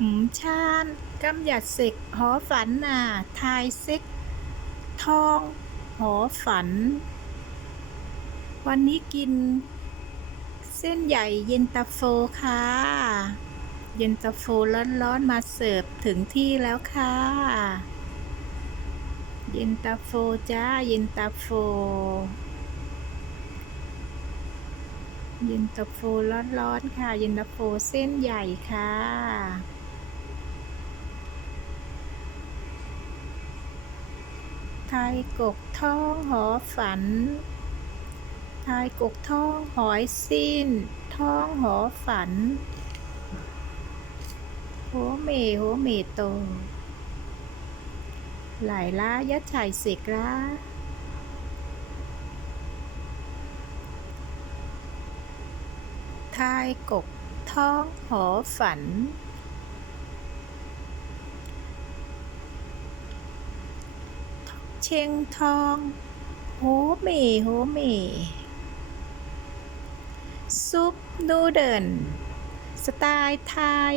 หืมชาญกำหยัดเสกหอฝันน่ะทายซิก ทอง หอฝัน วันนี้กิน เส้นใหญ่เย็นตาโฟค่ะ เย็นตาโฟร้อนๆมาเสิร์ฟถึงที่แล้วค่ะ เย็นตาโฟจ้า เย็นตาโฟ เย็นตาโฟร้อนๆค่ะ เย็นตาโฟเส้นใหญ่ค่ะ ไทยกกท้องหอฝัน ไทยกกท้องหอยสิ้น ท้องหอฝัน โหเมโหเมโต หลายล้ายัดไฉเสกล้าทายกกท้องหอฝัน เชงทองโหเมโหเม ซุปนูเดิลสไตล์ไทย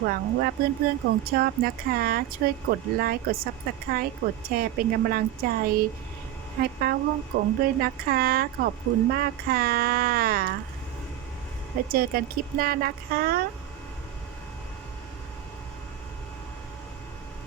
หวังว่าเพื่อนๆคงชอบนะคะ ช่วยกดไลค์ กดซับสไครต์กดแชร์เป็นกำลังใจให้ป้าฮ่องกงด้วยนะคะ ขอบคุณมากค่ะ แล้วเจอกันคลิปหน้านะคะ